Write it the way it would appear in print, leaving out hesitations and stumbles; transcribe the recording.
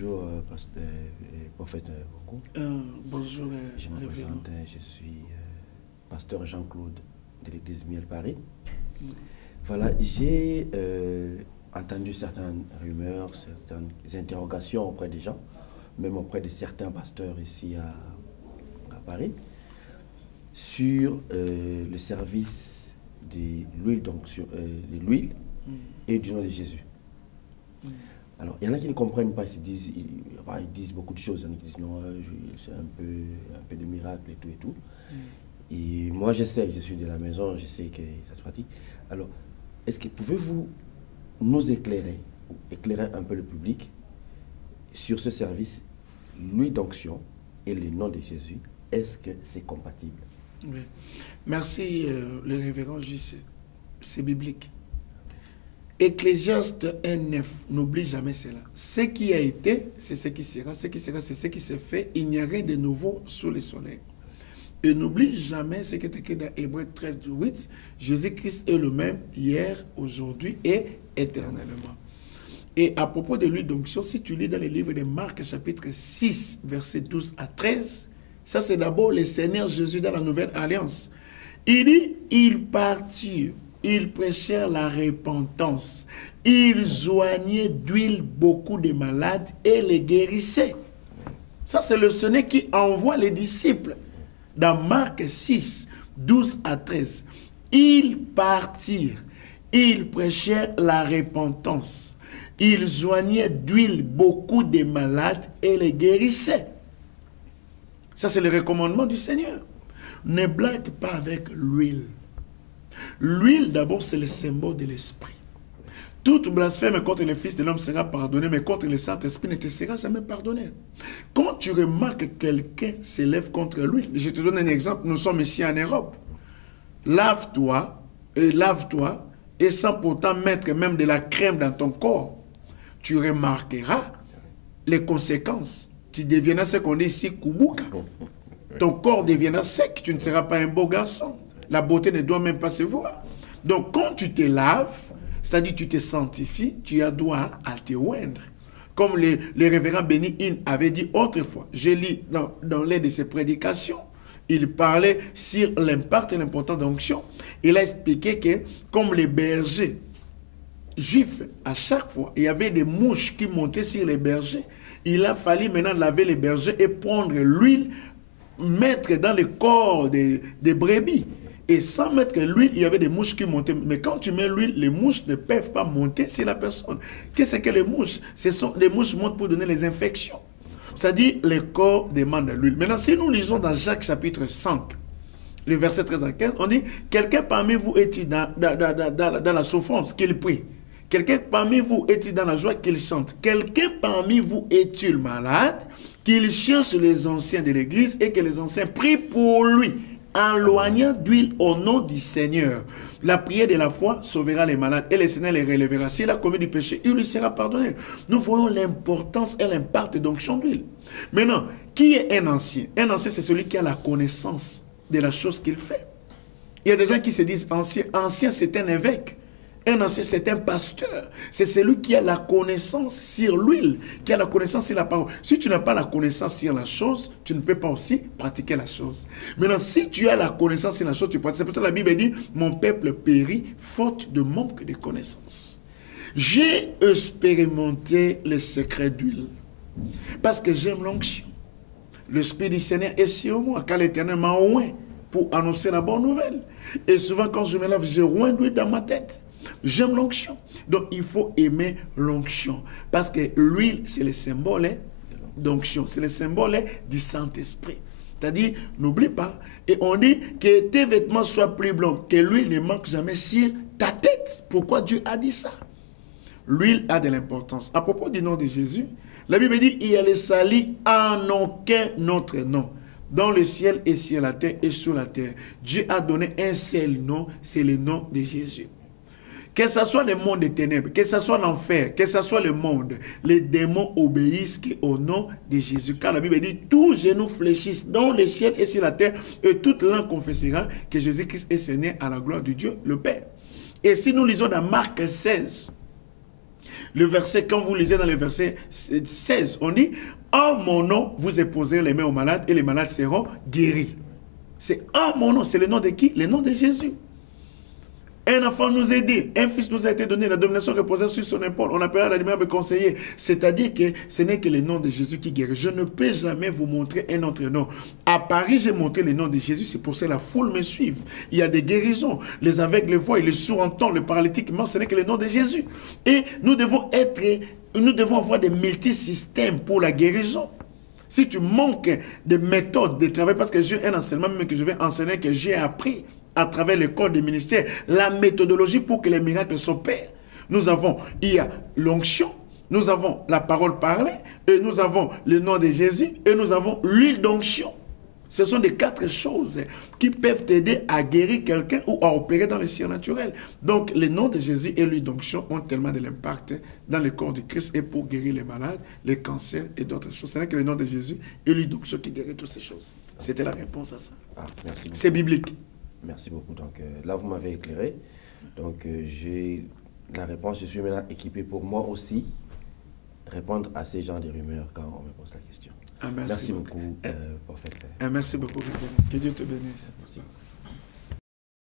Bonjour, pasteur, prophète beaucoup. Bonjour, Je me présente, je suis pasteur Jean-Claude de l'église Miel Paris. Voilà, j'ai entendu certaines rumeurs, certaines interrogations auprès des gens, même auprès de certains pasteurs ici à Paris, sur le service de l'huile et du nom de Jésus. Alors, il y en a qui ne comprennent pas, ils disent beaucoup de choses. Il y en a qui disent non, c'est un peu de miracle et tout et tout. Et moi, je suis de la maison, je sais que ça se pratique. Alors, est-ce que pouvez-vous nous éclairer un peu le public sur ce service, l'huile d'onction et le nom de Jésus? Est-ce que c'est compatible? Oui. Merci, le révérend JC. C'est biblique. Ecclésiaste 1:9, n'oublie jamais cela. Ce qui a été, c'est ce qui sera. Ce qui sera, c'est ce qui s'est fait. Il n'y a rien de nouveau sous le soleil. Et n'oublie jamais ce qui est écrit dans Hébreux 13:8. Jésus-Christ est le même hier, aujourd'hui et éternellement. Et à propos de l'huile d'onction, si tu lis dans le livre de Marc, chapitre 6, versets 12 à 13, ça c'est d'abord le Seigneur Jésus dans la Nouvelle Alliance. Il dit, ils partirent. Ils prêchèrent la repentance. Ils joignaient d'huile beaucoup de malades et les guérissaient. Ça, c'est le Seigneur qui envoie les disciples. Dans Marc 6, 12 à 13. Ils partirent. Ils prêchèrent la repentance. Ils joignaient d'huile beaucoup de malades et les guérissaient. Ça, c'est le recommandement du Seigneur. Ne blague pas avec l'huile. L'huile, d'abord, c'est le symbole de l'esprit. Toute blasphème contre le Fils de l'homme sera pardonné, mais contre le Saint-Esprit ne te sera jamais pardonné. Quand tu remarques que quelqu'un s'élève contre l'huile, je te donne un exemple, nous sommes ici en Europe. Lave-toi, et sans pourtant mettre même de la crème dans ton corps, tu remarqueras les conséquences. Tu deviendras ce qu'on dit ici, kubuka. Ton corps deviendra sec, tu ne seras pas un beau garçon. La beauté ne doit même pas se voir. Donc, quand tu te laves, c'est-à-dire tu te sanctifies, tu as droit à te oindre. Comme le révérend Benny Hinn avait dit autrefois, je lis dans l'une de ses prédications, il parlait sur l'impact et l'importance de l'onction. Il a expliqué que, comme les bergers juifs, à chaque fois, il y avait des mouches qui montaient sur les bergers. Il a fallu maintenant laver les bergers et prendre l'huile, mettre dans le corps des brebis. Et sans mettre l'huile, il y avait des mouches qui montaient. Mais quand tu mets l'huile, les mouches ne peuvent pas monter sur la personne. Qu'est-ce que les mouches? Les mouches montent pour donner les infections. C'est-à-dire, le corps demande l'huile. Maintenant, si nous lisons dans Jacques chapitre 5, le verset 13 à 15, on dit, quelqu'un parmi vous est-il dans la souffrance qu'il prie? Quelqu'un parmi vous est-il dans la joie qu'il chante? Quelqu'un parmi vous est-il malade? Qu'il cherche les anciens de l'église et que les anciens prient pour lui, en loignant d'huile au nom du Seigneur. La prière de la foi sauvera les malades et le Seigneur les relèvera. S'il a commis du péché, il lui sera pardonné. Nous voyons l'importance et l'impact d'onction d'huile. Maintenant, qui est un ancien? Un ancien, c'est celui qui a la connaissance de la chose qu'il fait. Il y a des gens qui se disent ancien. Ancien, c'est un évêque. Un ancien, c'est un pasteur. C'est celui qui a la connaissance sur l'huile, qui a la connaissance sur la parole. Si tu n'as pas la connaissance sur la chose, tu ne peux pas aussi pratiquer la chose. Maintenant, si tu as la connaissance sur la chose, tu pratiques. C'est pour ça que la Bible dit, mon peuple périt faute de manque de connaissance. J'ai expérimenté le secret d'huile parce que j'aime l'onction. L'Esprit du Seigneur est sur moi, car l'Éternel m'a oint pour annoncer la bonne nouvelle. Et souvent, quand je me lave, j'ai oint d'huile dans ma tête. J'aime l'onction. Donc, il faut aimer l'onction. Parce que l'huile, c'est le symbole d'onction. C'est le symbole du Saint-Esprit. C'est-à-dire, n'oublie pas. Et on dit que tes vêtements soient plus blancs, que l'huile ne manque jamais sur ta tête. Pourquoi Dieu a dit ça? L'huile a de l'importance. À propos du nom de Jésus, la Bible dit, il y a les salis en aucun autre nom. Dans le ciel et sur la terre et sous la terre. Dieu a donné un seul nom, c'est le nom de Jésus. Que ce soit le monde des ténèbres, que ce soit l'enfer, que ce soit le monde, les démons obéissent au nom de Jésus. Car la Bible dit, tous genoux fléchissent dans le ciel et sur la terre, et toute langue confessera que Jésus-Christ est Seigneur à la gloire de Dieu, le Père. Et si nous lisons dans Marc 16, Le verset, quand vous lisez dans le verset 16, on dit, en mon nom, vous imposerez les mains aux malades et les malades seront guéris. C'est en mon nom, c'est le nom de qui? Le nom de Jésus. Un enfant nous est dit, un fils nous a été donné, la domination reposait sur son épaule. On appellera l'admirable conseiller. C'est-à-dire que ce n'est que le nom de Jésus qui guérit. Je ne peux jamais vous montrer un autre nom. À Paris, j'ai montré le nom de Jésus, c'est pour ça que la foule me suit. Il y a des guérisons. Les aveugles voient, les sourds entendent, le paralytique meurt, ce n'est que le nom de Jésus. Et nous devons avoir des multisystèmes pour la guérison. Si tu manques de méthodes de travail, parce que j'ai un enseignement même que je vais enseigner, que j'ai appris à travers le corps des ministères, la méthodologie pour que les miracles s'opèrent. Il y a l'onction, nous avons la parole parlée, et nous avons le nom de Jésus, et nous avons l'huile d'onction. Ce sont les 4 choses qui peuvent t'aider à guérir quelqu'un ou à opérer dans le surnaturel. Donc, le nom de Jésus et l'huile d'onction ont tellement de l'impact dans le corps de Christ et pour guérir les malades, les cancers et d'autres choses. Ce n'est que le nom de Jésus et l'huile d'onction qui guérit toutes ces choses. C'était la réponse à ça. Merci. C'est biblique. Merci beaucoup. Donc là, vous m'avez éclairé. Donc j'ai la réponse. Je suis maintenant équipé pour moi aussi répondre à ces genres de rumeurs quand on me pose la question. Merci beaucoup, prophète. Merci beaucoup. Que Dieu te bénisse. Merci.